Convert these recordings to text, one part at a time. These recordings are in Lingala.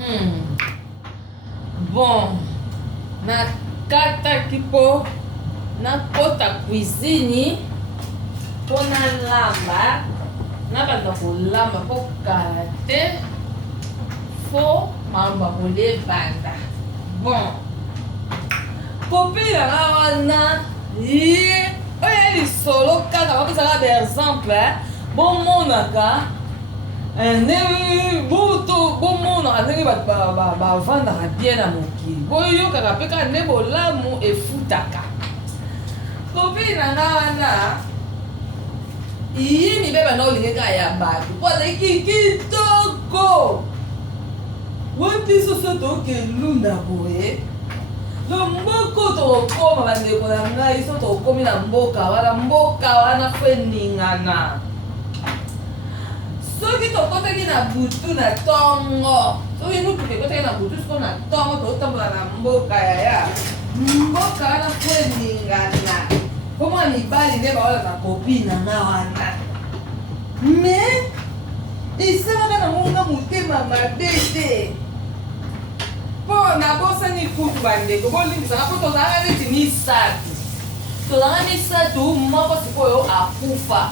Hmm. Bon, na kata kipo na kota cuisine po na lamba na banda kolamba po kate fo mamba kole banda. Bon, kopila nga wana ye oyo lisolo kaka bakosaka par exemple bomonaka ndenge bomonaka ndenge bato bavandaka bien na mokili boyokaka mpe kaka nde bolamu efutaka. Kopili na nga wana iyi mibeba na olingi kaka ya bato mpo azalaki kitoko wapi soso tokelunda boye lomboko tokokoma bandeko na ngai so tokomi na mboka wana fo eningana. Soki tokotaki na butu na tongo soki mutuka ekotaki na butu siko na tongo totambola na mboka yaya mboka wana fo eningana po mwa mibali nde baolaka kopi na nga wana me esalaka na monga motema mabe te mpo nabosani kutu bandeko bolingisaka mpo tozalaka neti misatu moko sikoyo akufa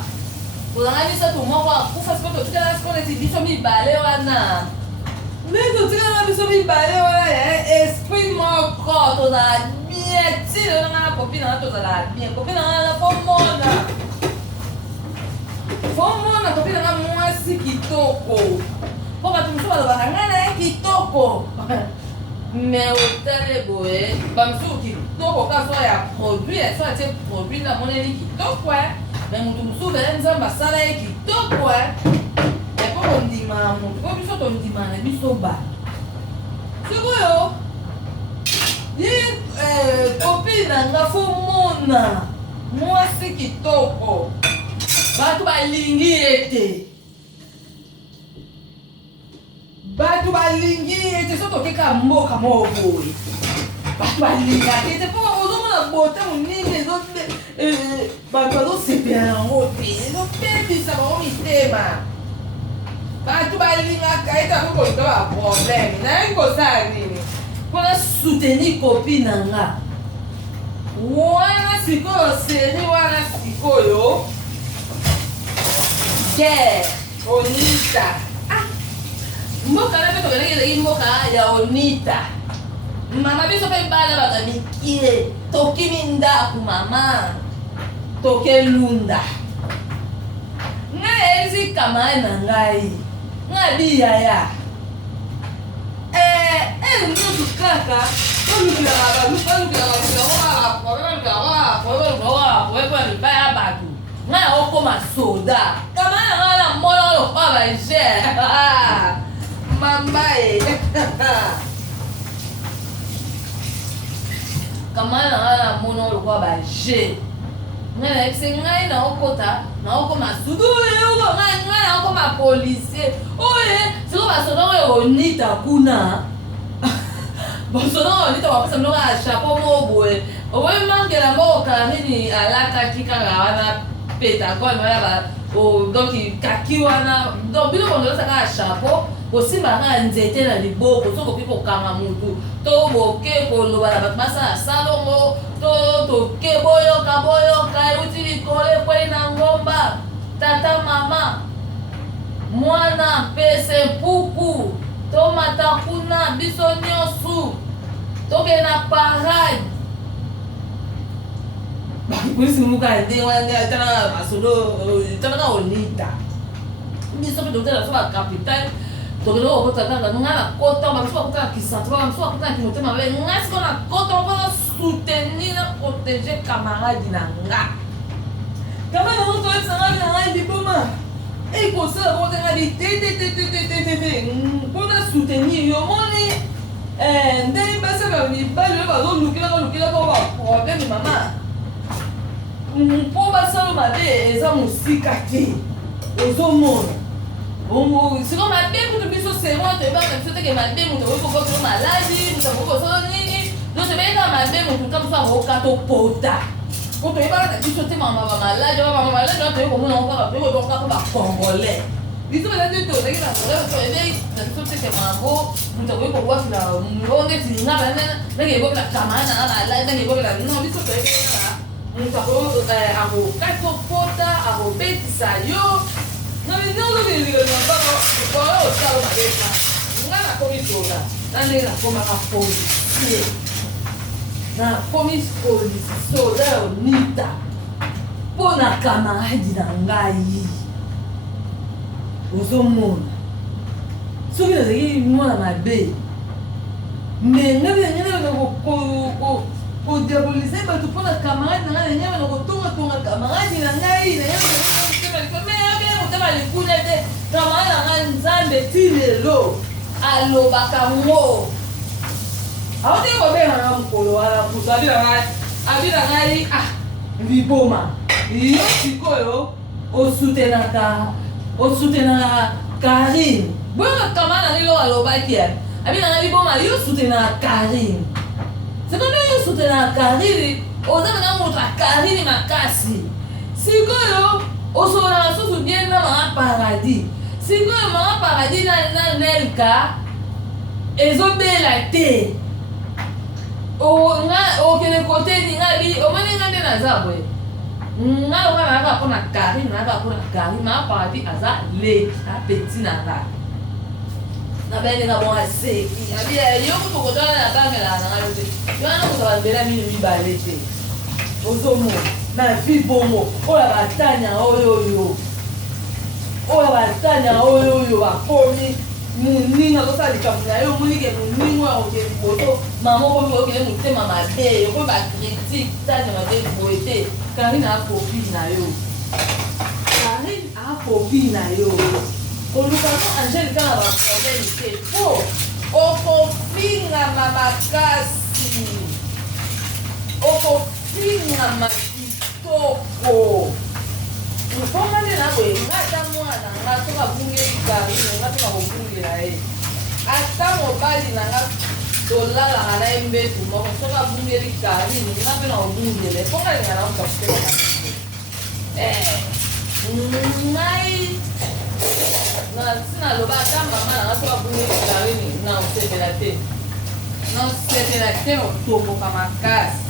tozalaka misatu moko akufa sikoyo totikala sikoyo neti biso mibale wana nde totikala biso mibale wana ya esprit moko tozala bien tile nanga na kopi nanga tozala bien kopi nanga fomona kopi nanga mwasi kitoko mpo bato mosusu balobaka ngai na ye kitoko me otale boye bamisusu kitoko ka so ya produit so atie produit na moneli kitoko me motu mosusu vele nzambe asala ye kitoko epo kondima ya motu po biso tondima na biso bato sikoyo ye kopi na nga fomona mwasi kitoko bato balingi ete so tokeka mboka moko boye bato balingaka ete mpo ozomona bote monene bato bazosepela yango te ezopebisa bango mitema bato balingaka ete yango kolika baprobleme nayebi kosala nini mpona soutenir kopi na nga wana sikoyo seri wana sikoyo guerre onita mboka na mpe tokeleki ezalaki mboka ya onita mama biso mpe bana bato mikie tokimi ndako mama tokelunda ngai yebisi kamane na ngai ngai biyaya elutu kaka tolukelaka mibaya ya bato ngai okoma soda kamane na ngai na mona oyo kwa bagere mama kamane na ngai na mona oyo kwa bagere ngai nayebisi ngai naokota naokoma sudu oyo ngai naokoma policier oye siko basoda oyo onita kuna basoda oyo onita bapesa mnoka ya chapeau moko boye oboyi mankela mboka nini alakaki kaka wana petagone wana donc kaki wana donc bino bondolosaka ya chapeau kosimbaka ya nzete na liboko so koki kokanga mutu to boke koloba na bato basala salongo to toke boyoka euti likolo ekwei na ngomba tata mama mwana pese mpuku tomata kuna biso nyonso tokende na parade bakipolisi muka ndenge wana tanaka basodo tanaka onita biso mpe tokutana so bacapitale tokende kokota kaka nga na kota babiso bakotaka kisantre babiso bakotaka kimotema mabe nga siko na kota mpona soutenir na protéger camarade na nga camarade nango toyebisanga bi na ngai liboma ekosala kotenga bitete mpona soutenir yomoni ndenge basaka mibali oyo bazolukelaka baproblème mama mpo basala mabe eza mosika te ozomona siko mabe kutu biso semo toyebaka biso teke mabe moto oyokokotelo maladi moto akokosolo nini donc toyebaka mabe moto ka moso akoka topota po toyebaka na biso te bamamaladi wana toyei komona ngo kaka toyei kotoka kaka bacongolais biso bana nde tozalaki na problème ebe na biso teke mambo moto akoki kobwakila ngo neti nga bana ndenge ebobela kamana nanga nalai ndenge ebobela no biso toyebeka moto akokati okota akobetisa yo na minoko lelilelambaka okolo osala mabeka nga nakomi tola na ndenge nakomaka polisie nakomi polisi soda onita mpo na kamaradi na ngai ozomona soki nazalaki mwana mabe ndenge ndenge kodiabolize bato mpo na kamaradi na ngai ndenge na kotongatonga kamaradi na ngai motema likuna te kamaradi na ngai nzambe ti lelo alobaka ngo aoteki kobenganga mokolo wana kutu abina ngai liboma yo sikoyo osutenaka Karine boyoka kama na lilo alobaki abina ngai liboma yo sutenaka Karine sekondo yo sutenaka Karine oza na moto ya Karine makasi sikoyo osobolaka susu bien na mama paradis sikoyo mama paradis na Nelka ezobela te okende kote ningabi omoni nga nde naza boye nga loka nayaka mpona Karine mama paradis aza leki apeti na nga na bendenga bon aseki yo kutu kotala na kamela na nga yo te yo wana kutu bandela mino mibale te ozomo na vi bongo oyo batanya oyoyo bakomi muninga kosala likambo na yo omonike moninga oyo okende boto mama okomi okende motema mabe okomi bakritique tanya mabe boye te Karine akopi na yo olukako Angèle kaka baproblème te po okofingama makasi okofingama kitoko mponga nde naboye nga ata mwana nga soka bungeli Karine nga soka kobungela ye ata mobali na nga tolalaka na ye mbetu moko soka bungeli Karine nga mpe na kobungela mponga linga na okafutela ngai sinaloba ata mama na nga soka bungeli Karine na osepela te otomboka makasi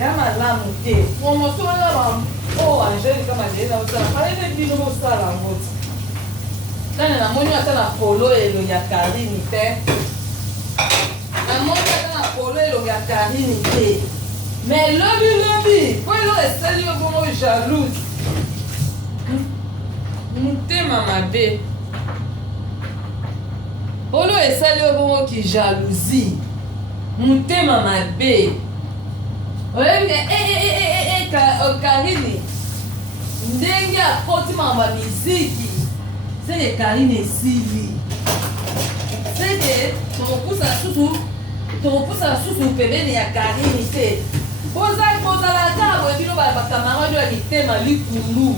ya malamu te promotion wana oyo Angèle kama zeli na osala palene bino bosala yango ti nani namoni ata na polo elongi ya Karine te mais lobi po elo esali yo bongo jalouse motema mabe olo esali yo bongo ki jalousie motema mabe oyebi Karine ndenge akoti makambo ya miziki seke Karine esili seke tokopusana susu pembeni ya Karine te kozalaka boye bino bakamarade ya mitema likulu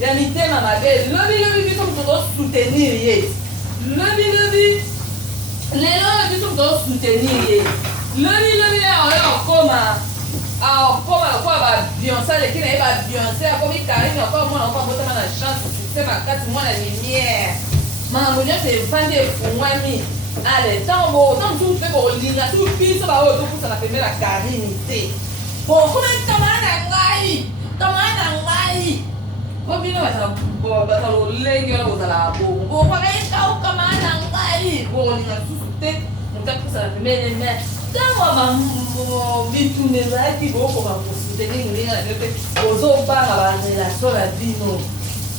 ya mitema mabe lobi biso moto tozosoutenir ye lobi lelo biso moto tozosoutenir ye lobi okoma lokola babionce aleki na ye babionce akomi Karine okoma mwana oko abotama na chance succès makasi mwana lumière makambo nyonso evandi efungwami ale ntango mosusu mpe kolinga tu biso baoyo topusana pembeni na Karine te bokoma kamana na ngai po bino baza lolenge wana kozala bongo bokwakaekao kamana na ngai bokolinga susu te moto apusana pembeni me ntango bituna ezalaki bokoka kosoutenir ndenge na bino te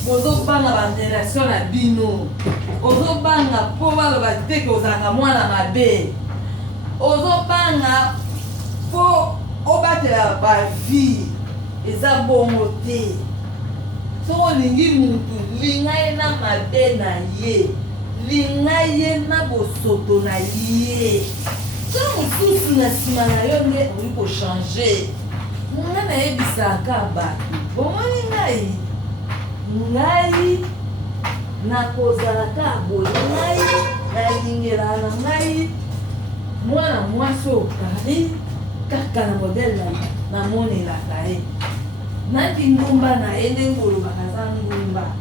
bozobanga barelation na bino ozobanga mpo baloba te ke ozalaka mwana mabe ozobanga mpo obatela bavie eza bongo te soko olingi mutu linga ye na mabe na ye linga ye na bosoto na ye ntango mosusu na nsima na yo nde oyi kochange nga nayebisaka bato bomoni ngai nakozalaka boye ngai nalingelaka na ngai mwana mwasi oyo Karine kaka na modele namonelaka ye naki ngumba na ye ndenge olobaka za kosemba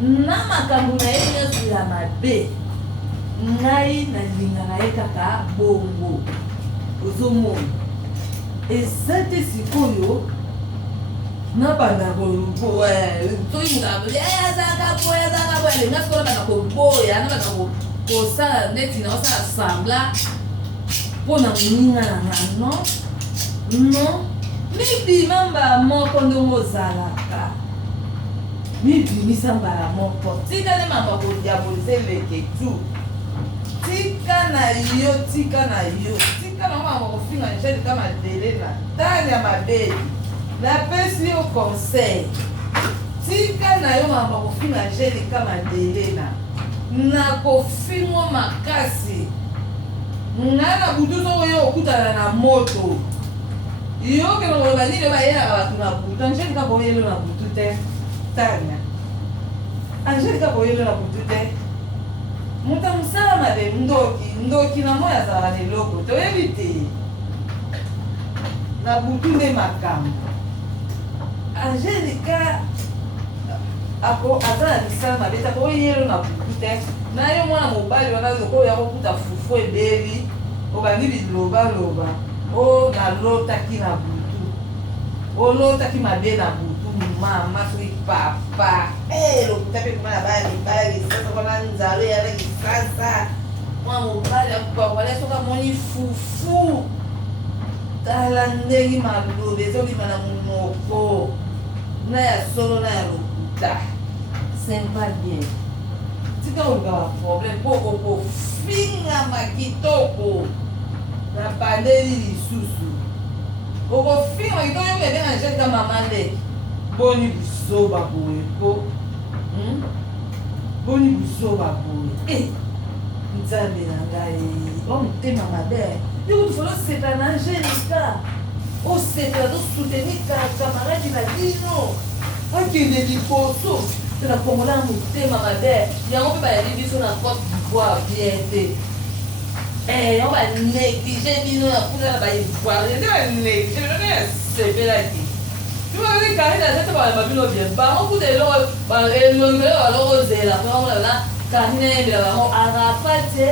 na makambo na ye nyonso ya mabe ngai nalingaka ye kaka bongo ozomona eza te sikoyo nabanda toyingaazaka boya alinga sikoyo nabanda koboya nabanda kosala neti na osala sambla mpona moninga na nga non mibima mbala moko ndongo ozalaka mibimisa mbala moko tika nde mamba kodiabolize leke tu tika na mamba kofinga njeli kama dele na tani ya mabeli napesi yo conseil tika na yo mamba kofinga njeli kama dele na kofingwa makasi nga na butu soko yo okutana na moto yoke nokoloba nini bayelaka bato na butu angelika boyelo na butu te tania angelika boyelo na butu te moto mosala mabe ndoki na moi azalaka na eloko toyebi te na butu nde makambo angelika aza na misala mabe te akoyelo na butu te na yo mwana mobali wana lokoyo ya kokuta fufu ebeli obandi bilobaloba o nalotaki na butu olotaki mabe na butu mama soki papa lokuta mpe kuma na bana mibali lisasa kwana nzalo yana lisasa mwana mobali akupapala soki amoni fufu tala ndenge malobe ezolima na monoko na ya solo na ya lokuta sempa bien tika olukaka problème mpo okofingama kitoko na bandeli lisusu okofingama kitoko yo bebe na jeta mama nde boni busoba boye po boni busoba boye nzambe na ngai omotema mabe yokutufala osepela na angelika osepela tosoutenir camarade na bino akende liboso na kongola motema mabe yango mpe bayali biso na cote d'ivoire bien te yango banéglige bino na kuna na baivoire nde banéglige bino nde yasepelaki tubakai karine azete balamba bino bien bango kuta elongelo baloko ozela mpona karine yembela bango arafate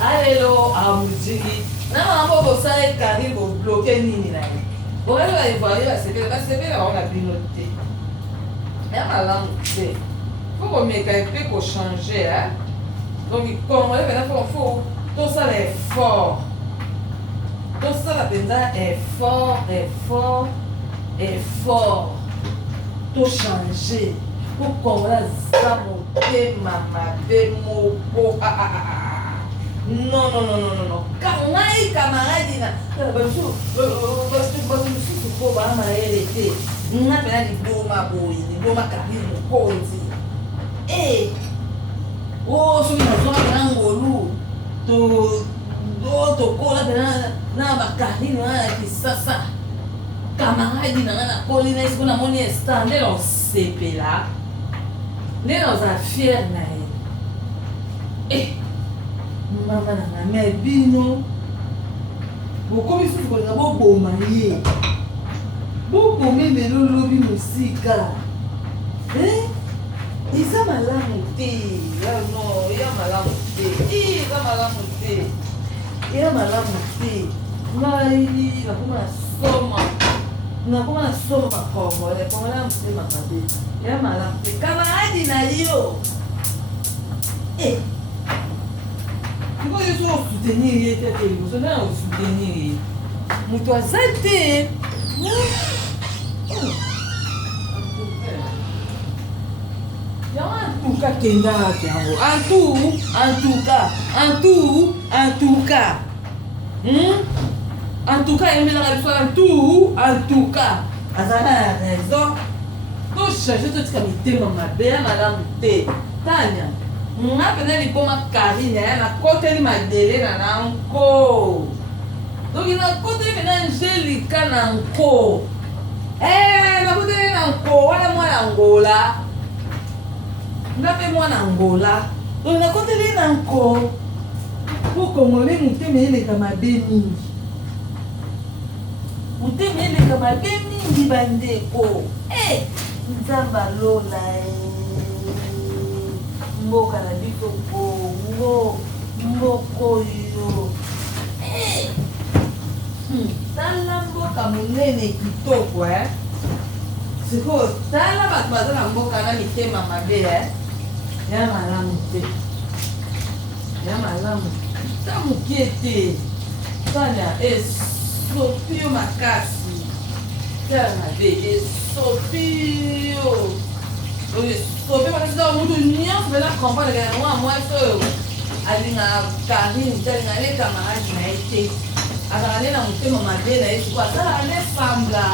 alelo amujiki na bango bosala karine bobloke nini na ye bokali baivoire basepela bango na bino te ya malamu te fo komeka epe kochange donc congolais pena fo tosala effort tosala mpenza effort tochange po congolais aza motema mabe moko non ngai camarade na bato mosusu po baa mayele te nga mpena liboma boye liboma karine mokonzi soki nazwaka na ngolu tokola mpena na bakarine wana ya kisasa camarade na nga nakoli na esiko namoni instant nde naosepela nde naoza fiere na ye mama na nga me bino bokomi susu kolinga boboma ye bokomi lelo lobi mosika eza malamu te ya malamu te ngai nakoma na soma bakongole kongola ya motema mabe ya malamu te kamaradi na yo iko yo so osoutenir ye te te liboso nde na osoutenir ye moto aza te yango antuka kendaka yango antuka yemelaka biso antuka azala na raison tochange totika mitema mabe ya malamu te tania nga pena liboma karine ya nakoteli madele na nanko donki nakoteli pena angelika na nko nakoteli na nko wana mwana ngola nga mpe mwana ngola donki nakoteli na nko po kongole motema eleka mabe mingi mingi bandeko. Nzamba lola mboka na biso bongo mboko yo. Tala mboka monene kitoko sikoyo tala bato baza na mboka na mitema mabe ya malamu te ya malamu ta mokie te tala esopio makasi tala mabe esopio esopio makasi ta mutu nyonso mpena comprendre kaka mwa mwasi oyo alingaka karine te alingaka le camarade na ye te azalaka nde na motema mabe na ye sikoyo asalaka nde sambla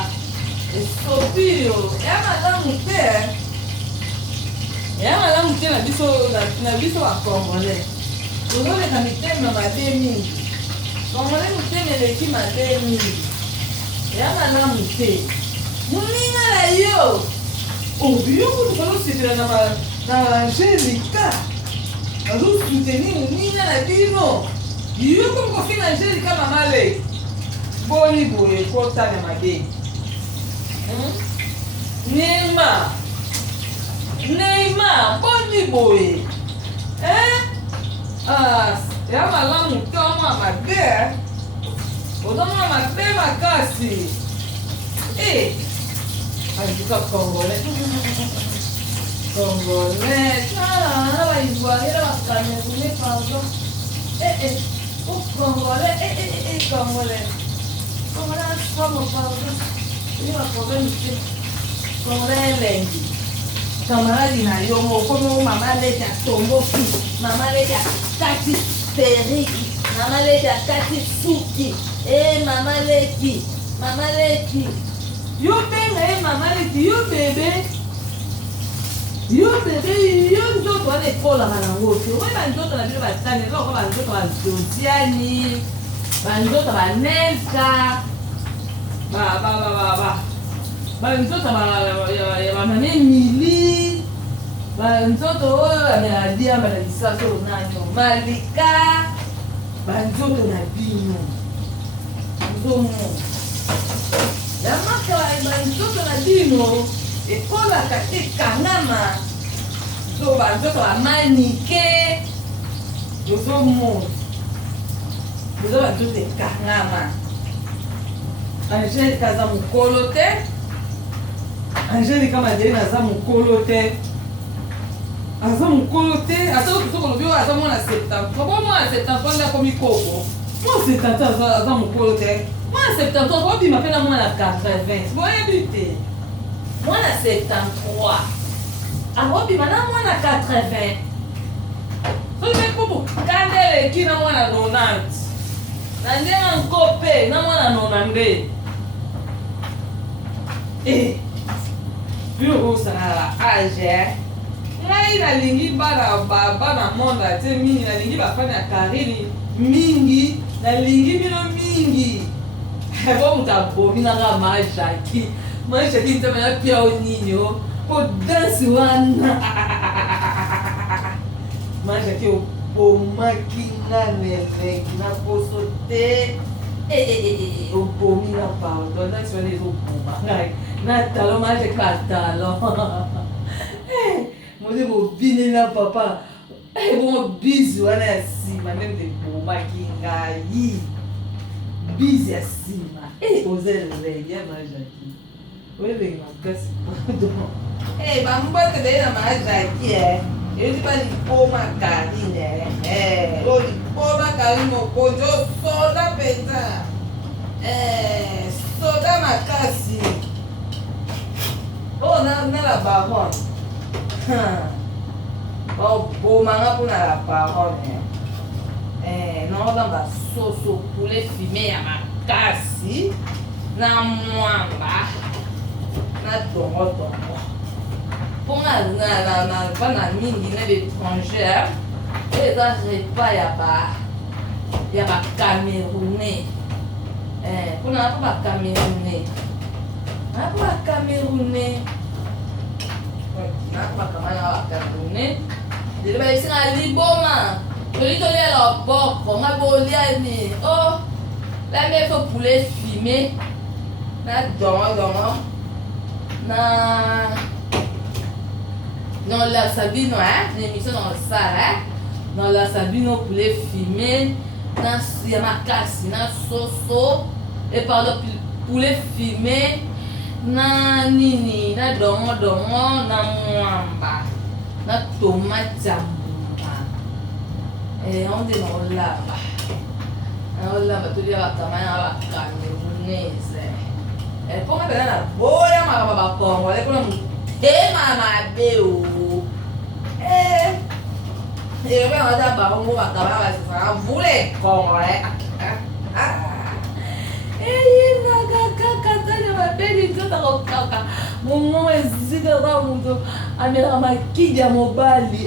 esopio ya malamu te na biso bacongolais tozoleka mitema mabe mingi congolais motema eleki mabe mingi ya malamu te moninga na yo yo tozosepela na Angélika azosoutenir moninga na bino yo komi kofina Angélika mama le boni boye kotana mabe Neymar boni boye ya malamu te omwa mabe ozomona mabe makasi andika congolais na baivoirien na bacamerounais pardon congolais asamo pardon ini baproblème te congolais elengi camarade na yo mokomi mama leti atomboki mama leti akati periki mama leti akati suki mama leti yo benga ye mama leti yo bebe yo nzoto wana ekolaka nango te oye banzoto na bino batani eloko banzoto bazodiani banzoto banelka banzoto ya bamane mili banzoto oyo ameladia bana lisaso nanyo malika banzoto na bino nzomo ya makala banzoto na bino ekolaka te kangama so banzoto bamanike ozomona ozo banzoto ekangama Angélika aza mokolo te Angélika Madeleine aza mokolo te ata okolobi oyo aza mwana 70 po mwana 70 nde akomi koko mwana 70 aza mokolo te mwana 70 obima mpe na mwana 80 boyebi te mwana 73 akobima na mwana 80 soki mpe kubu kanda eleki na mwana 90 na ndenge nko mpe na mwana 92 bino osangaka age ngai nalingi bana monde te mingi nalingi bafani ya karine mingi nalingi bino mingi bo moto abomi nanga majaki ntama ya pia o nini o po dansi wana majaki obomaki nga neleki na poso te obomi na pardon dansi wana ezoboma ngai na talon majaki batalon mote bobinela papa bongo bizi wana ya nsima nde moto ebomaki ngai bizi ya nsima oza elenge ya majaki oyelengi makasi pardon bambote beye na majaki eyoti balipoma karine o lipoma karine mokonzi osoda mpenza soda makasi oyo na la baronne obomanga mpona la baronne naoza basoso poulet fumé ya makasi na mwamba na tongotongo mpona bana mingi na l'étranger oyo eza repas ya bacamerounais mpona po bacamerounais nakubakamana bacamerounais dele bayesinga liboma toli tolela boko nga boliani o lamefo poulet fumé na dongo na dans la Sabino, hein, l'émission dans ça, hein, dans la Sabino pour les filmer, dans Yamakasi, dans Soso, et par là pour les filmer, dans Nini, dans Dongo, dans Mwamba, dans Tomate Jambuma, et on dit non là-bas, on là-bas, tout le monde a la camerounaise, et pour moi, c'est la boya, ma baba, pour ma belle. Et on a barongo bakaba ça voulait Congolais. Eh na kaka ma belle nzota kokaka. Momo ezika ba muto amela makidi ya mobali.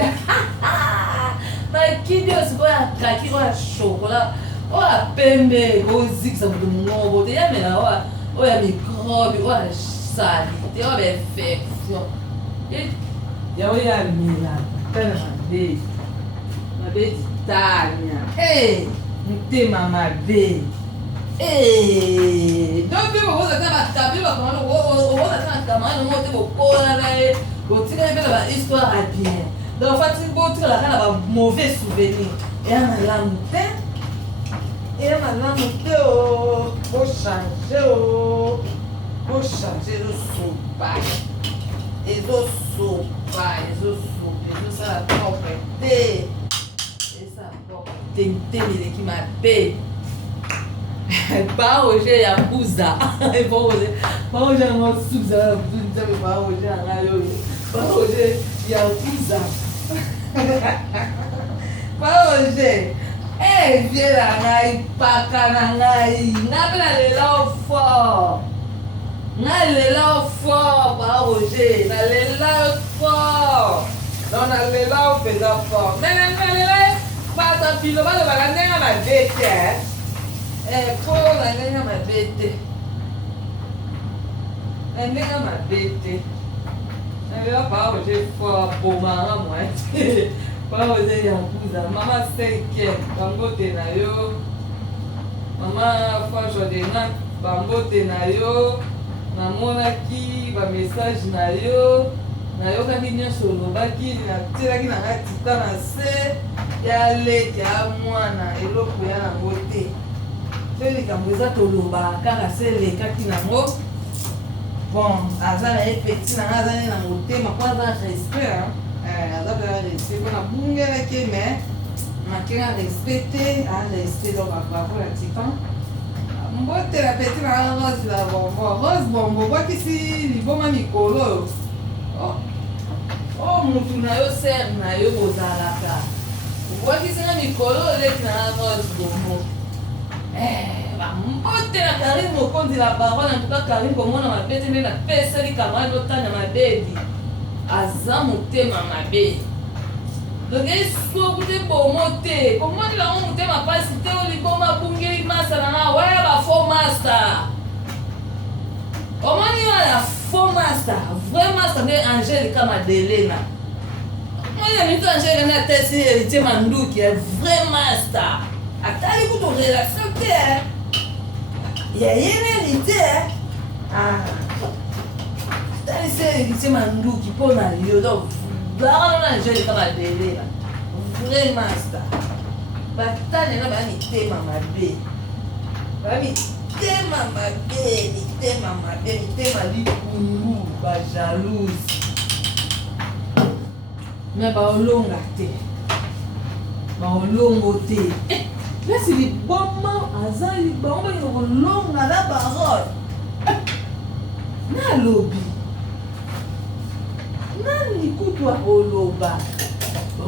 Makidi osiko ya kaki kwa chocolat. Oya pembe kozikisa muto mongo te ya mela oya microbe oya salite oya infection. Ya oya mela tana belle. Mabe Tânia. Ei, mtema mabe. Ei, donc vous avez un tableau comment vous avez un camarade monter vos cola là, vous tirez la histoire à bien. Donc fait vous tirez la mauvais souvenir. Et on a la monter. Et on a la monter oh, faut changer oh. Faut changer le soupa. Et le soupa, et le soupa, et ça la propreté. Tem ele que mabe. Ba hoje ya buza. Ba hoje não suza, buza ba hoje na yo. Ba hoje ya buza. Ba hoje viela ngai pakana ngai. Na pela lela fo. Na lela fo ba hoje, na lela fo. Non na lela pesa fo. Na lela pata pilo bale balandenga mabete po landenga mabete nalelo pa oje fo bomanga mwati pa oje yakuza mama 5e bambote na yo mama fajodena bambote na yo namonaki bamessage na yo nayokaki nyonso olobaki natielaki na ngai tita na se ya leki ya mwana eloko ya nango te so likambo eza toloba kaka se elekaki nango bon aza na ye peti na ngai aza ne na motema po aza respect aza mpe na respect mpo nabungelaki me makenga respect te arespect donc bravo ya titan mbotela peti na ngai rose la bonbon rose bonbon bwakisi liboma mikolo oyo oh mutu na yo ser na yo bozalaka obwakisinga mikolo oleki na rose bongo bambotela Karine mokonzi la parole en tout cas Karine komona mabete nde napesali camarade otanya mabedi aza motema mabe donc esoku te bomo te komondelango motema mpasi te oliboma bungeli masa na nga waya bafo master omoni wana faux master vrai master nde Angelica Madelena moya mito Angelica nde atesi héritier manduki vrai master atali kutu relation te yayene héritier atali se héritier manduki mpo na yo donc bakana na Angelica Madelena vrai master batanya na baya mitema mabe mitema mabe mitema likulu bajalouse me baolonga te baolongo te lesi liboma aza liboma kolonga na barole nalobi nani kutu akoloba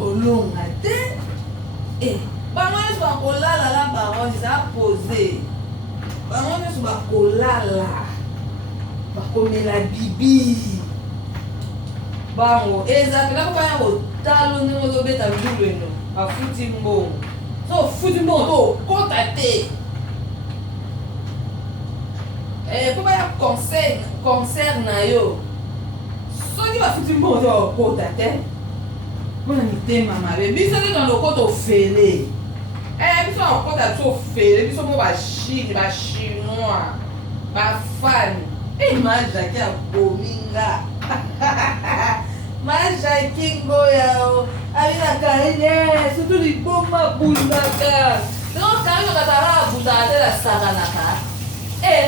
olonga te bango nyonso bakolala na barole eza pose bango nyonso bakolala bakomela bibi bango eza pena po baya kotalo ndenge ozobeta ndulu eno bafuti mbongo so ofuti mbongo to okota te po baya concert na yo soki bafuti mbongo te okota te mpona mitema mabe biso te na lokota ofele biso na okota biso ofele biso mo bachine bachinois bafani majaki abominga majaki ngoyao abina karine surtout liboma bundaka donc karine katara bundaka te la sakanaka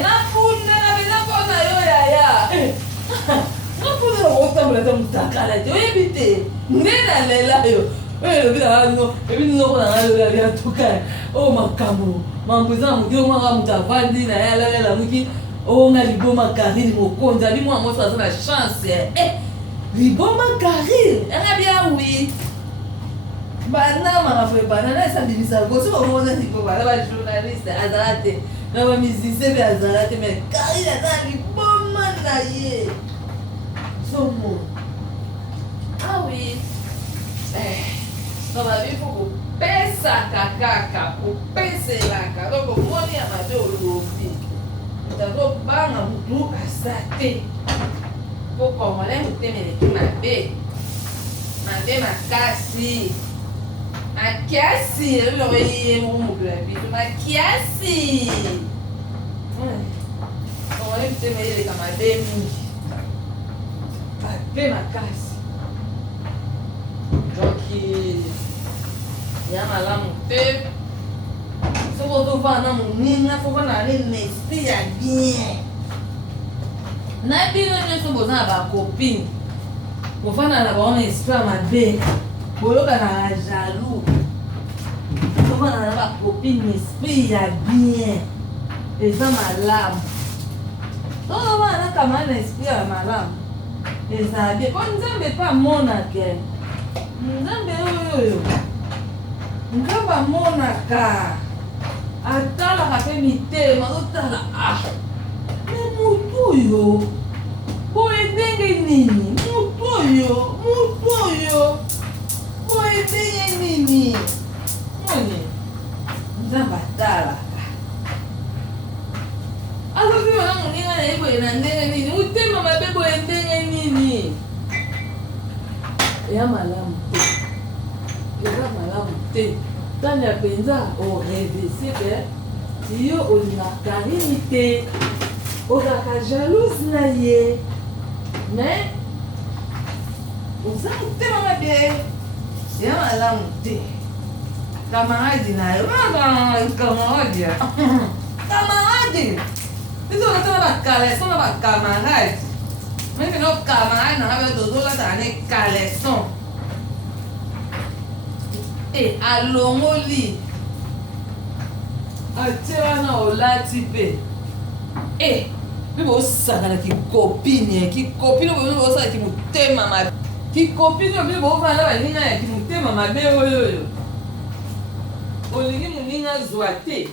napunda nabena mpona yo yaya napunda okotambola te mutakala te oyebi te nde nalela yo oyo elobi nango ebinoko nanga loya byatuka oyo makambo mambo eza na mokili omwaka moto avandi na ye alalela moki onga liboma karine mokonzi abi mwana moso aza na chance liboma karine anga bia wi banamaka fe banana esambimisa kosi bakomona liboma na bajournaliste azala te na bamisicien mpe azala te me karine aza na liboma na ye somo awi babi fo kopesaka kaka kopeselaka donc omoni ya mabe olobi tazobanga mutu asa te po congolais motemeleki mabe mabe makasi makiasi eloko ye moko mokila biso makiasi congolais motemeli eleka mabe mingi mabe makasi donc ya malamu te soki ozovanda na moninga foko na nini esprit ya bien na bino nyonso boza na bakopine bofanda na bango na esprit ya mabe boyokanaka jalou bofanda na bakopine esprit ya bien eza malamu soki ozovanda na kamana na esprit ya malamu ezala bien po nzambe mpe amonake nzambe oyo nzambe amonaka atalaka mpe mitema azotala me mutu oyo boye ndenge nini mutu oyo boye ndenge nini moni nzambe atalaka azobima na moninga na ye boye na ndenge nini motema mabe boye ndenge nini eya malamu te eza malamu te tani ya mpenza orevese ke yo olingaka nini te okaka jalouse na ye mais oza motema mabe eya malamu te kamaradi na yo kamaradi kamaradi biso otala bakaleson na bakamaradi mepena okamaradi nanga pe tozolataka ne kaleson alongoli atie wana olati mpe mpe bosakana kikopine oyo bosala kimotema mabe kikopine oyo bovanda baninga ya kimotema mabe oyoyo olingi moninga zwa te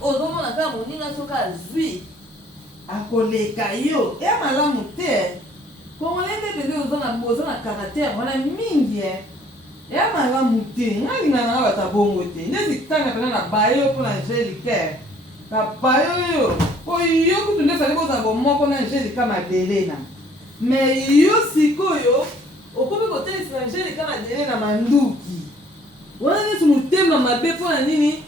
ozomona kaka moninga soki azwi akoleka yo eya malamu te kongole nde pende oza na caractere wana mingi eya malamu te ngalingana nga bata bongo te ndeti tanga pena na bayo mpo na angelique na bayo oyo kutu nde sali kozala bomoko na angelique madelena me yo sikoyo okomi kotelisa na angelique madelena manduki wana neti motema mabe mpo na nini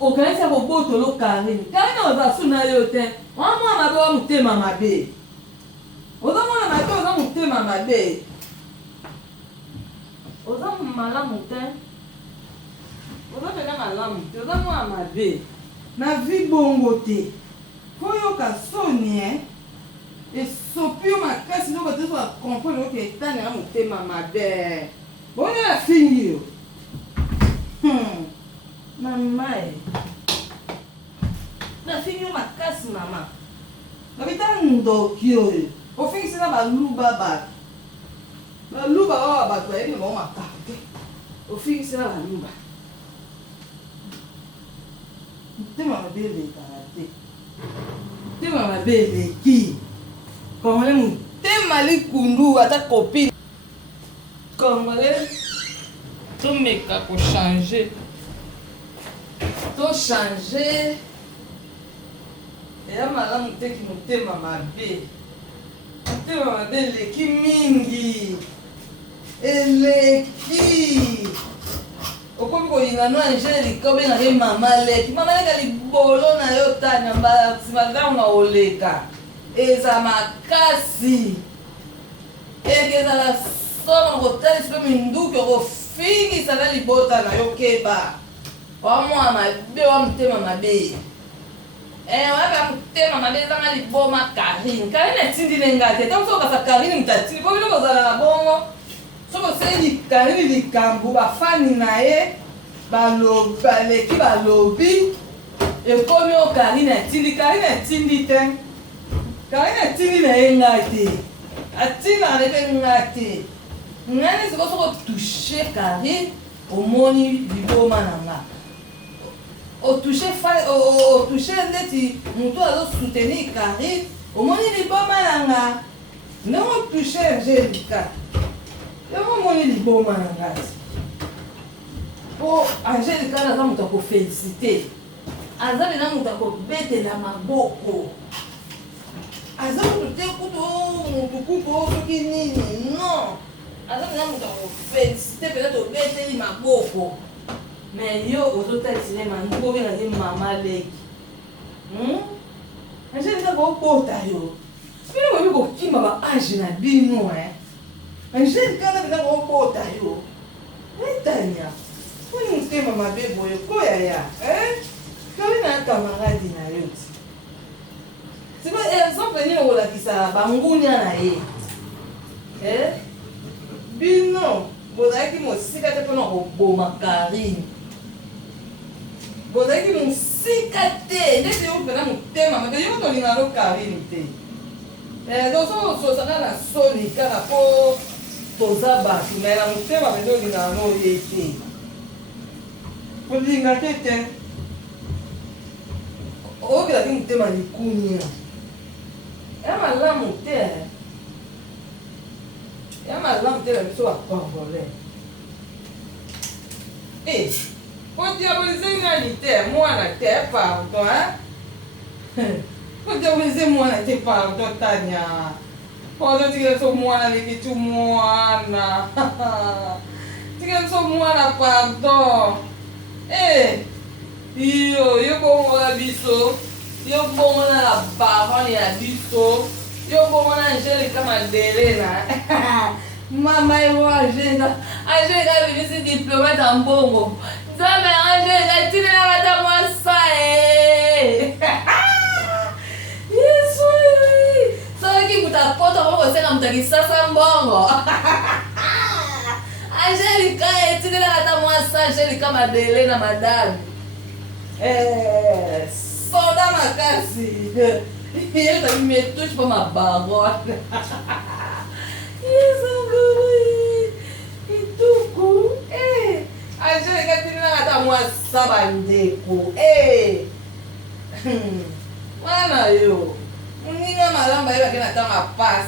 okanisa kobotolo karine karine oza su na yo te wana mwana mabe wa motema mabe oza mwana mabe oza motema mabe oza malamu te oza pena malamu te oza mwana mabe na vi bongo te po yoka soni esopi yo makasi ndoko te so bakomprendre oke etane ya motema mabe bongo na fingi yo mama nafingi yo makasi mama nabita ndoki oyo ofingisi na baluba bato baluba wawa bato bayebi na bango makaka te ofingisi na baluba motema mabe elekaka te motema mabe eleki kongole motema likundu ata kopine kongole tomeka kochange tochange eya malamu teki motema mabe motema mabe eleki mingi eleki okomi ko yinga no Angelique ko benga ke mama leki libolo na yo tanya mbala sibanga na oleka eza makasi egeza la soma ko tali spe minduke ko fingi sana libota na yo keba wa mwa mabe wa mtema mabe waka mtema mabe zanga liboma Karine tindine ngate tamso ka sa Karine mtatili po bilo kozala na bongo soko se Karine likambu bafani na ye baleki balobi ekomi o Karine tindi te Karine tindi na ye ngate atina rete ngate ngani soko toucher Karine omoni liboma nanga o toucher ndeti mutu azo soutenir Karine omoni liboma nanga ndongo toucher Angelique yongo moni liboma nanga po Angelique naza mutu akofélicité aza pena mutu akobetela maboko aza mutu te kutu soki nini non aza pena mutu akofélicité pena tobeteli maboko mais yo ozotalisile manduko obenga ye mama leki Angelique akobota yo bino bobi kokima baage na bino Angelique ana pena kokota yo etania oni mutema mabe boye koya ya kami na camarade na yo ti siba exemple nini okolakisa bangunia na ye bino bozalaki mosika te mpona koboma Karine bozalaki mosika te ndeti yo mpena motema mabe yo tolingalo Karine te tozososaka na soni kaka mpo toza bato me na motema mpe tolingaka no ye te kolinga te te oyokelaki motema likunia ya malamu te na biso bacongolais odiabolize ngani te mwana te pardon odiabolize mwana te pardon Tania pardon tika biso mwana leki tu mwana tika biso mwana pardon yo bongola biso yo bongola na baron ya biso yo bongola Angelique Madelena mama yo Angelique abimisi diplomate ya mbongo nzambe Angelique atinela kata mwasa yesu soki kutapoto kokosenga mutu akisasa mbongo Angelique etinela kata mwasa Angelique Madelena madame soda makasi ele tá me touche pra uma barrota isso ituku a gente quer tirar na tua sabandeco mana eu ninguém malamba ele aqui na tua paz